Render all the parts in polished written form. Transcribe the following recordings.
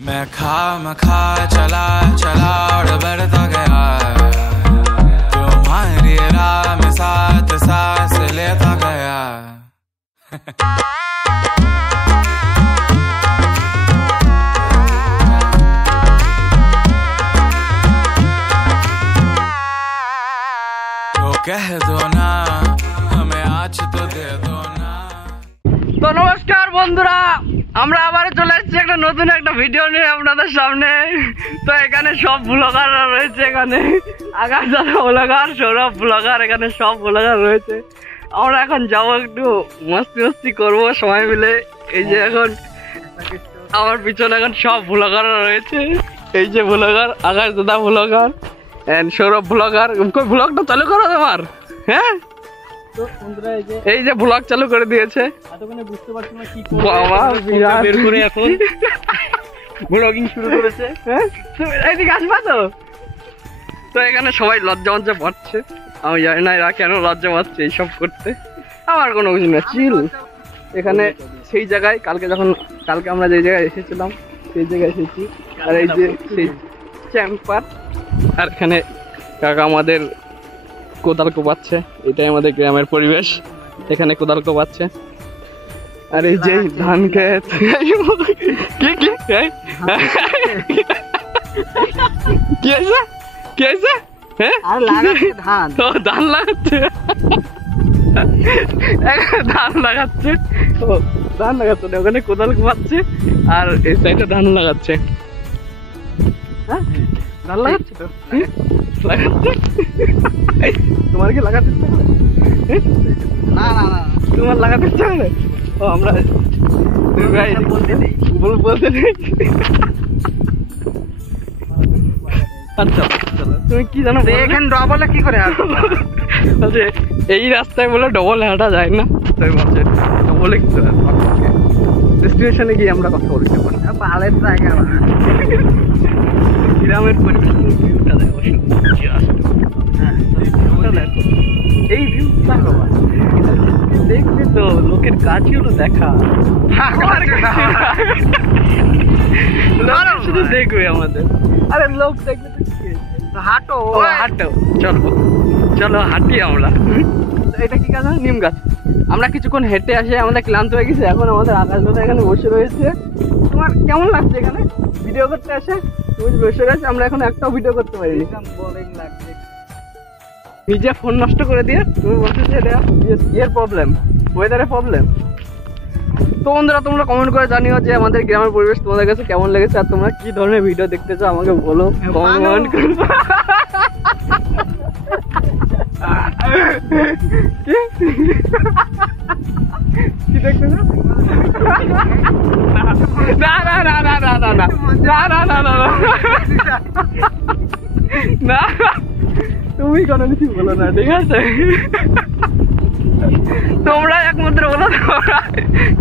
मैं खा चला चला और बढ़ता गया तुम्हारी राह में साथ सांस लेता गया तो कह दो ना हमें आज तो दे दो ना। তো নমস্কার বন্ধুরা, আমরা আবার চলে এসেছি একটা নতুন একটা ভিডিও নিয়ে আপনাদের সামনে। তো এখানে সব ব্লগাররা রয়েছে, এখানে আকাশ দাদা ব্লগার, সৌরভ ব্লগার, এখানে সব ব্লগার রয়েছে। আমরা এখন যাবো একটু মস্তি করবো সবাই মিলে। এই যে এখন আমার পিছনে এখন সব ব্লগাররা রয়েছে। এই যে ব্লগার আকাশ দাদা ব্লগার এন্ড সৌরভ ব্লগার। ব্লগটা চালু করো তোমার, হ্যাঁ? এই যে ব্লগ চালু করে দিয়েছে। বুঝতে পারছি না কি বের করে এখন ব্লগিং শুরু করেছে। হ্যাঁ, এইদিকে আসবা তো। তো এখানে সবাই লজ্জা পাচ্ছে, আমি জানি না এরা কেন লজ্জা পাচ্ছে এইসব করতে। আমার কোনো কিছু না, চিল। এখানে সেই জায়গায় কালকে আমরা যে জায়গায় এসেছিলাম সেই জায়গায় এসেছি। আর এই যে সেই চ্যাম্পার, আর এখানে কাকা আমাদের কোদাল কোপাচ্ছে। এটাই আমাদের গ্রামের পরিবেশ, এখানে কোদাল কোপাচ্ছে। আর এই যে ধান ক্ষেত, কি আছে? হ্যাঁ, ধান লাগাচ্ছে, ওখানে কোদাল কোপাচ্ছে আর এই সাইডে ধান লাগাচ্ছে। হ্যাঁ, ধান লাগাচ্ছে তো লাগাচ্ছে। তোমার কি লাগাতে ইচ্ছা করে? না, তোমার লাগাতে ইচ্ছা করে? ও, আমরা বলতে নেই। আচ্ছা, তুমি কি জানো এখানে ডবলে কি করে বলছে এই রাস্তায় বলে ডবল হাঁটা যায় না, তাই বলছে ডবলে কি করে ডেস্টিনেশনে গিয়ে আমরা কথা বলতে পারি। পাহাড়ের জায়গা, গ্রামের পরিবেশ, ভিউটা দেখো, এই ভিউটা দেখলে তো লোকের কাজই হলো দেখা, শুধু দেখবে আমাদের। আরে লোক দেখবে তো হাঁটো, চলো হাঁটি আমরা। এটা কি গাছ? নিম গাছ। আমরা কিছুক্ষণ হেঁটে আসে, আমাদের ক্লান্ত হয়ে গেছে। এখন আমাদের আকাশ দাদা এখানে বসে রয়েছে। তোমার কেমন লাগছে এখানে ভিডিও করতে আসে? তুমি বসে রয়েছে, আমরা এখন একটাও ভিডিও করতে পারিনি। নিজে ফোন নষ্ট করে দিয়ে তুমি বলছো যে এটা ইয়ের প্রবলেম, ওয়েদারের প্রবলেম। তো বন্ধুরা, তোমরা কমেন্ট করে জানিও যে আমাদের গ্রামের পরিবেশ তোমাদের কাছে কেমন লেগেছে, আর তোমরা কি ধরনের ভিডিও দেখতে চাও আমাকে বলো, কমেন্ট করো। কি দেখতে চাও? না, তুমি কোনো কিছু বলো না, ঠিক আছে? তোমরা একমাত্র বলো তোমরা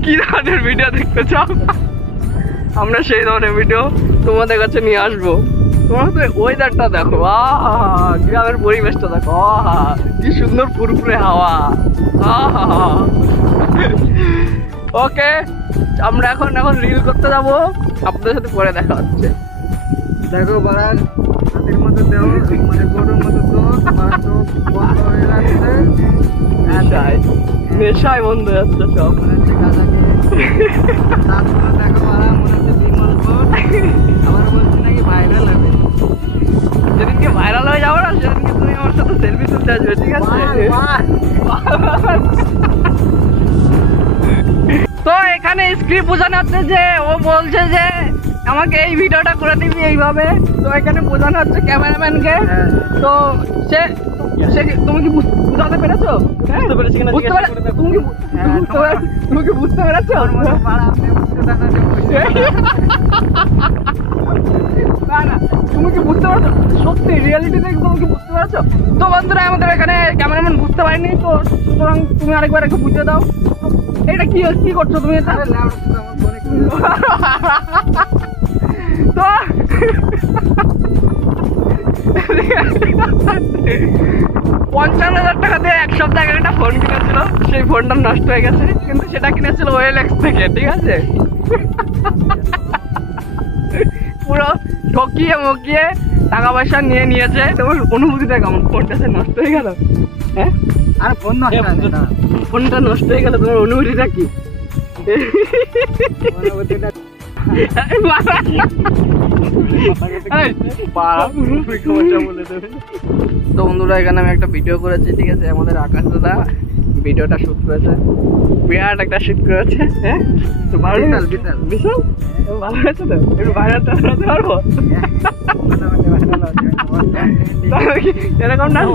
কি ধরনের ভিডিও দেখতে চাও, আমরা সেই ধরনের ভিডিও তোমাদের কাছে নিয়ে আসবো। তোমরা তো ওয়েদারটা দেখো, গ্রামের পরিবেশটা দেখো, কি সুন্দর ফুরফুরে হাওয়া। ওকে, আমরা এখন রিল করতে যাবো, আপনাদের সাথে পরে দেখা হচ্ছে। দেখো বাড়া হাতের মতো দেও, মানে গরুর মতো নেশায় বন্ধ হয়ে যাচ্ছে সব। আমার বলছি নাকি ভাইরাল হবে, যেদিনকে ভাইরাল হয়ে যাবো না সেদিনকে তুমি আমার সাথে সেলফি তুলতে আসবে, ঠিক আছে? তো এখানে স্ক্রিপ্ট বোঝানো হচ্ছে যে ও বলছে যে আমাকে এই ভিডিওটা করে দিবি এইভাবে। তো এখানে বোঝানো হচ্ছে ক্যামেরাম্যানকে। তো সে তুমি কি বুঝাতে পেরেছো? বুঝতে পেরেছি কিনা তুমি কি বুঝতে পেরেছো? না, তুমি কি বুঝতে পারছো? সত্যি রিয়েলিটি দেখে তুমি কি বুঝতে পারছো? তো বন্ধুরা, আমাদের এখানে ক্যামেরাম্যান বুঝতে পারেনি, তো সুতরাং তুমি আরেকবার একটু বুঝিয়ে দাও এটা কি করছো তুমি। এটা তো ৫০,০০০ টাকা দিয়ে এক সপ্তাহ আগে একটা ফোন কিনেছিল, সেই ফোনটা নষ্ট হয়ে গেছে, কিন্তু সেটা কিনেছিল OLX থেকে, ঠিক আছে? পুরো ঠকিয়ে মকিয়ে টাকা পয়সা নিয়ে নিয়েছে। তোমার অনুভূতিটা কেমন? ফোনটা সে নষ্ট হয়ে গেল, হ্যাঁ? আর ফোন নষ্ট হয় না, ফোনটা নষ্ট হয়ে গেল, তোমার অনুভূতিটা কি? তো বন্ধুরা এখানে আমি একটা ভিডিও করেছি, ঠিক আছে? আমাদের আকাশ দাদা ভিডিওটা শুট করেছে, বিরাট একটা শুট করেছে। হ্যাঁ, তো ভালো বিশাল বিশাল ভালো হয়েছে তো? একটু ভাইরালটা হতে পারবো? এরকম ডান্স,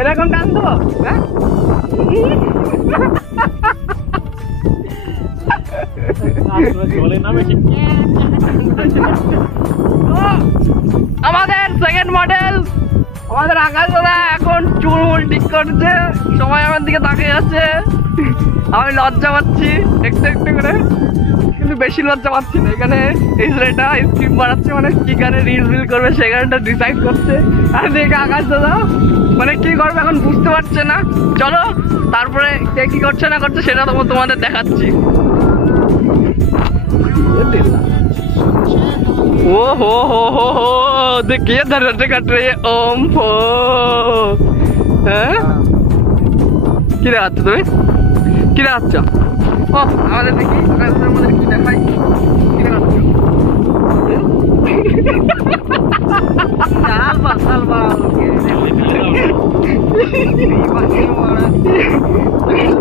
এরকম ডান্স দেবো, হ্যাঁ? আমাদের সেকেন্ড মডেল আমাদের আকাশ দাদা এখন চুল ঠিক করছে, সবাই আমার দিকে তাকিয়ে আছে। আমি লজ্জা পাচ্ছি একটু একটু করে, কিন্তু বেশি লজ্জা পাচ্ছি না। এখানে এই ছেলেটা স্ক্রিপ্ট বানাচ্ছে, মানে কি গানে রিল করবে সেই গানটা ডিসাইড করছে। আর দেখে আকাশ দাদা মানে কি করবে এখন বুঝতে পারছে না। চলো তারপরে কে কি করছে না করছে সেটা তোমাদের দেখাচ্ছি। ओ हो देखिए दर्द कट रही है ओम फो। কি দেখাচ্ছ তুমি? কি দেখাচ্ছ? ও আমাদের দেখি আমাদের কি দেখাই, কি দেখাচ্ছ?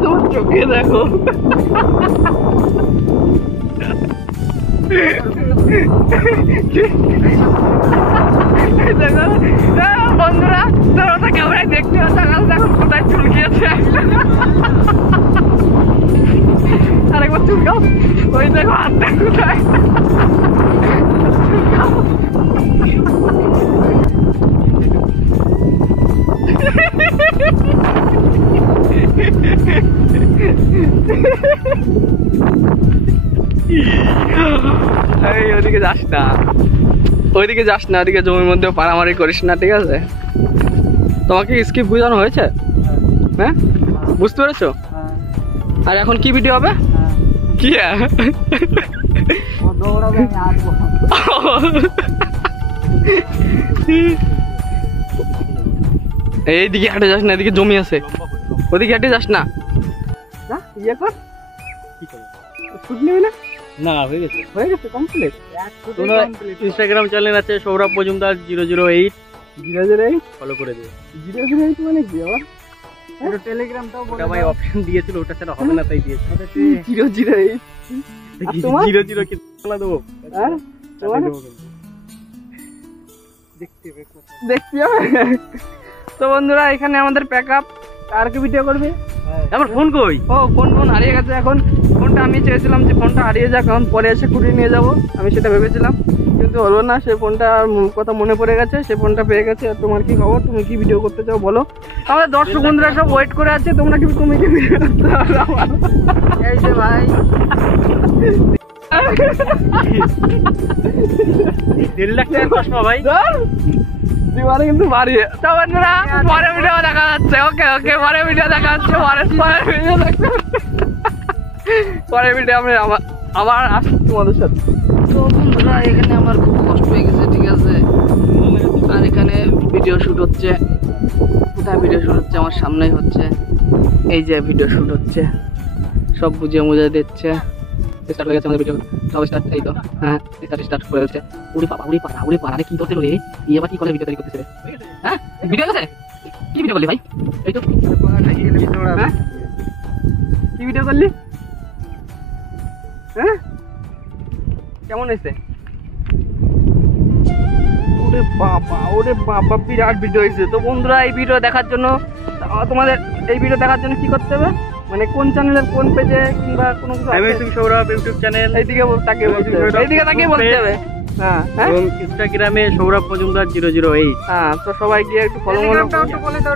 তোমার চোখে দেখো। বন্ধুরা তোর ওটা ক্যামেরায় দেখতে হচ্ছে, এখন কোথায় চুলকিয়েছে। আরেকবার চুলকাও, ওই দেখো হাতটা কোথায়। ওইদিকে যাস না, ওইদিকে যাস না, ওইদিকে জমির মধ্যে পারামারি করিস না, ঠিক আছে? তোমাকে স্ক্রিপ্ট বোঝানো হয়েছে? হ্যাঁ, বুঝতে পেরেছো? আর এখন কি ভিডিও হবে? কি এইদিকে হাঁটে যাস না, এদিকে জমি আছে, ওদিকে হাঁটে যাস না। ইয়ে কর, শুট নিবি না? না, হয়ে গেছে, হয়ে গেছে কমপ্লিট। ইনস্টাগ্রাম চ্যানেল আছে সৌরভ মজুমদার 008 ফলো করে দিও। 008 মানে কি আবার? টেলিগ্রামটাও বলে ভাই, অপশন দিয়েছিল, ওটা ছাড়া হবে না তাই দিয়েছে। 008 তোমার 00 কি বলা দেবো? আর তোমার দেখতে হবে। তো বন্ধুরা এখানে আমাদের প্যাকআপ। আর কি ভিডিও করবে? আমার ফোন কই? ও ফোন হারিয়ে গেছে। এখন ফোনটা আমি চেয়েছিলাম যে ফোনটা হারিয়ে যাক, এখন পরে এসে কুড়িয়ে নিয়ে যাবো, আমি সেটা ভেবেছিলাম, কিন্তু হলো না। সে ফোনটা কথা মনে পড়ে গেছে, সে ফোনটা পেয়ে গেছে। আর তোমার কি খবর? তুমি কি ভিডিও করতে চাও বলো? আমাদের দর্শক বন্ধুরা সব ওয়েট করে আছে, তোমরা কি তুমি কি ভিডিও করতে পারো? এই যে ভাই 1.5 লাখ টাকার চশমা ভাই, দিবারে কিন্তু বাড়িয়ে। তো বন্ধুরা পরে ভিডিও দেখা যাচ্ছে। ওকে ওকে, পরে ভিডিও দেখা যাচ্ছে, পরে ভিডিও দেখা পরে ভিডিও আমি আবার আসছি তোমাদের সাথে। তো বন্ধুরা এখানে আমার খুব কষ্ট হয়ে গেছে, ঠিক আছে? আর এখানে ভিডিও শুট হচ্ছে। কোথায় ভিডিও শুট হচ্ছে? আমার সামনেই হচ্ছে, এই যে ভিডিও শুট হচ্ছে, সব বুঝিয়ে মুঝে দিচ্ছে। স্টার্ট হয়ে গেছে আমাদের ভিডিও, সব স্টার্ট। এই তো হ্যাঁ, স্টার্ট করে গেছে। উড়ি পাড়া কি করতে রে? এবার কি করে ভিডিও তৈরি করতেছে? হ্যাঁ, ভিডিও আছে? কি ভিডিও করলি ভাই? এই তো হ্যাঁ, কি ভিডিও করলি? হ্যাঁ, কেমন হয়েছে? ওরে বাবা বিরাট ভিডিও হয়েছে। তো বন্ধুরা এই ভিডিও দেখার জন্য তোমাদের এই ভিডিও দেখার জন্য কি করতে হবে? মানে কোন চ্যানেলের কোন পেজে কিংবা কোনো কিছু সৌরভ ইউটিউব চ্যানেল, এইদিকে তাকিয়ে বলতে হবে, এইদিকে তাকিয়ে বলতে হবে। হ্যাঁ, এবং ইনস্টাগ্রামে সৌরভ মজুমদার 008। হ্যাঁ, তো সবাই গিয়ে একটু ফলো বলে দাও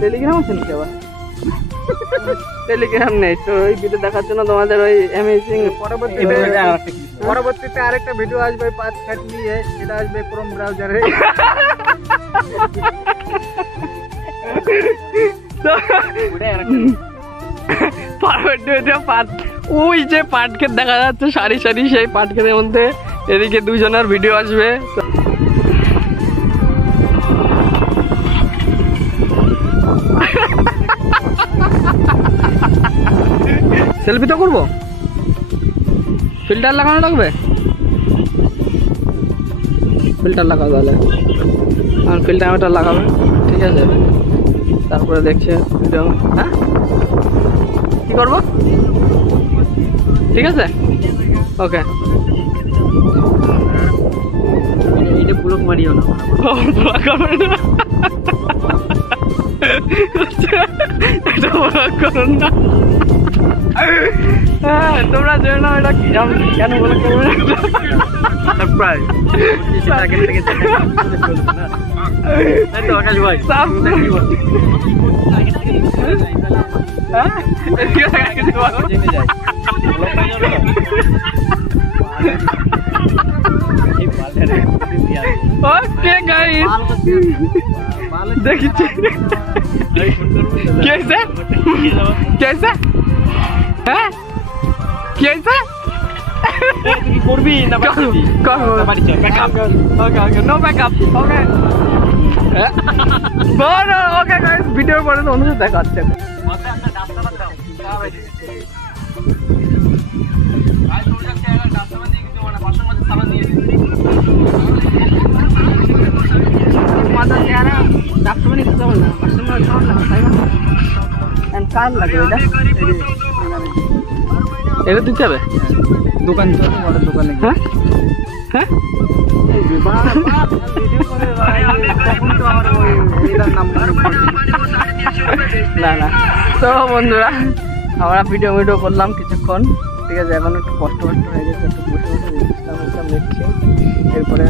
টেলিগ্রাম আছে নাকি আবার? টেলিগ্রাম নেই। তো ওই ভিডিও দেখার জন্য তোমাদের ওই অ্যামেজিং পরবর্তীতে আরেকটা ভিডিও আসবে 5 কাট নিয়ে, সেটা আসবে ক্রোম ব্রাউজারে। ওই যে পাটক্ষেত দেখা যাচ্ছে সারি সারি, সেই পাটক্ষেতের মধ্যে এদিকে দুজনের ভিডিও আসবে। সেলফি তো করবো, ফিল্টার লাগানো লাগবে, ফিল্টার লাগাও তাহলে, আর ফিল্টারটা লাগাবে, ঠিক আছে? তারপরে দেখছে ভিডিও। হ্যাঁ কি করবো, ঠিক আছে, ওকে। এইটা ব্লক মারিও না, ব্লক করবেন না, এটা ব্লক করুন না। হ্যাঁ তোমরা জেনে নাও এটা কেন ব্লক করবে না, সারপ্রাইজ। সেটা আগে থেকে তাই তো আকাশ ভাই, জেনে যায় ওকে গাইস, দেখিছে कैसे कैसे হ্যাঁ कैसे করবি না বাড়ি চল, ব্যাকআপ। ওকে ওকে নো ব্যাকআপ, ওকে বড় ওকে গাইস, ভিডিওর পরে অন্য দেখা হচ্ছে। এটা দিতে হবে দোকান চল, আমাদের দোকানে। হ্যাঁ হ্যাঁ না না। তো বন্ধুরা আমরা ভিডিও করলাম কিছুক্ষণ, ঠিক আছে? এখন একটু কষ্ট হয়ে গেছে, একটু বসে বসে রেজিস্টার লিখছি। এরপরে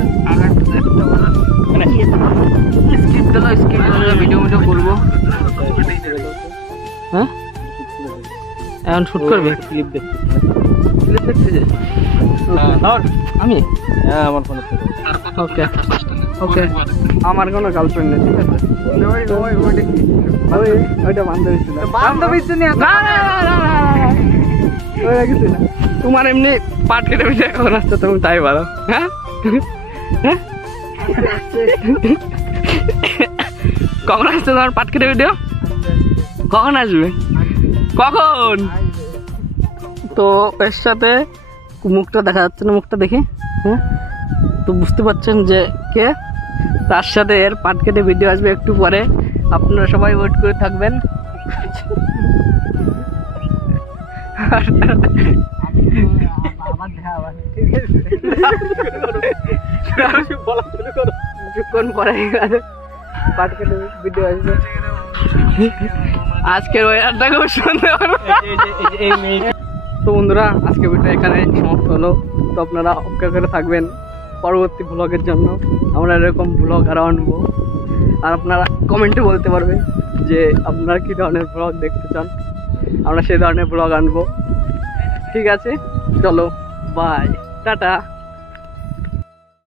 স্ক্রিপ্ট দিল, স্ক্রিপ্ট ভিডিও করবো। হ্যাঁ এখন শুট করবে, ক্লিপ দেখতে, ক্লিপ দেখতেছে আমি। হ্যাঁ আমার ফোনে ওকে ওকে, আমার কোনো গার্লফ্রেন্ড নেই, ঠিক আছে? ওইটা বান্ধবী ছিল, বান্ধবী ছিল না, ওইটা কিছু না। তোমার এমনি পাট কেটে বেশি কখন আসছো তুমি তাই বলো? হ্যাঁ কখন আসছে তোমার পাট কেটে ভিডিও? কখন আসবে, কখন? তো এর সাথে মুখটা দেখা যাচ্ছে না, মুখটা দেখি। হ্যাঁ তো বুঝতে পারছেন যে কে, তার সাথে এর পাট কেটে ভিডিও আসবে একটু পরে, আপনারা সবাই ওয়েট করে থাকবেন। কিছুক্ষণ পরে পাট কেটে ভিডিও আসবে। আজকের ওয়েদারটা খুব সুন্দর। তো বন্ধুরা আজকে ভিডিও এখানে সমাপ্ত হলো। তো আপনারা অপেক্ষা করে থাকবেন পরবর্তী ব্লগের জন্য, আমরা এরকম ব্লগ আরও আনবো। আর আপনারা কমেন্টে বলতে পারবেন যে আপনারা কী ধরনের ব্লগ দেখতে চান, আমরা সেই ধরনের ব্লগ আনবো। ঠিক আছে, চলো বাই, টাটা।